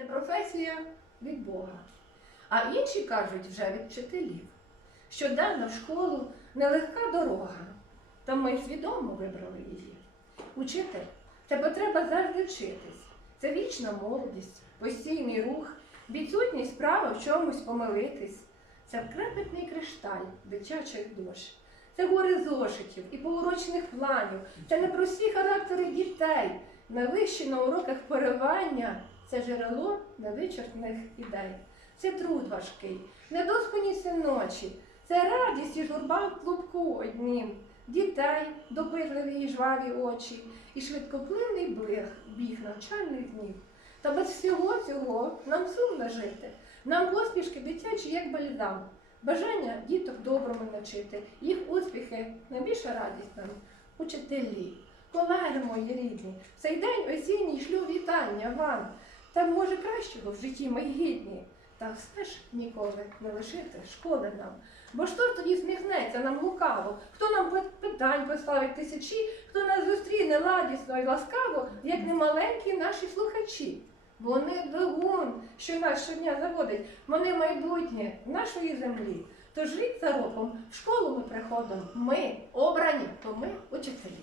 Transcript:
Це професія від Бога. А інші кажуть вже від вчителів. Щоденно в школу нелегка дорога, та ми свідомо вибрали її. Учитель це потреба завжди вчитись. Це вічна молодість, постійний рух, відсутність права в чомусь помилитись. Це вкрепетний кришталь дитячих душ. Це гори зошитів і поурочних планів, це непрості характери дітей, найвищі на уроках поривання, це джерело невичерпних ідей. Це труд важкий, недоспані ночі, це радість і журба в клубку однім, дітей, допитливі і жваві очі, і швидкоплинний блиг, біг навчальних днів. Та без всього цього нам сумно жити, нам поспішки дитячі, як бальзам. Бажання діток доброму навчити, їх успіхи найбільша радість нам, учителі, колеги мої рідні, цей день осінній шлю вітання вам. Та може кращого в житті ми гідні. Та все ж ніколи не лишити школи нам. Бо ж то тоді сміхнеться нам лукаво, хто нам питань поставить тисячі, хто нас зустріне ладісно і ласкаво, як немаленькі наші слухачі. Вони двигун, що нас щодня заводить, вони майбутнє нашої землі. Тож рік за роком в школу ми приходимо, ми обрані, то ми учителі.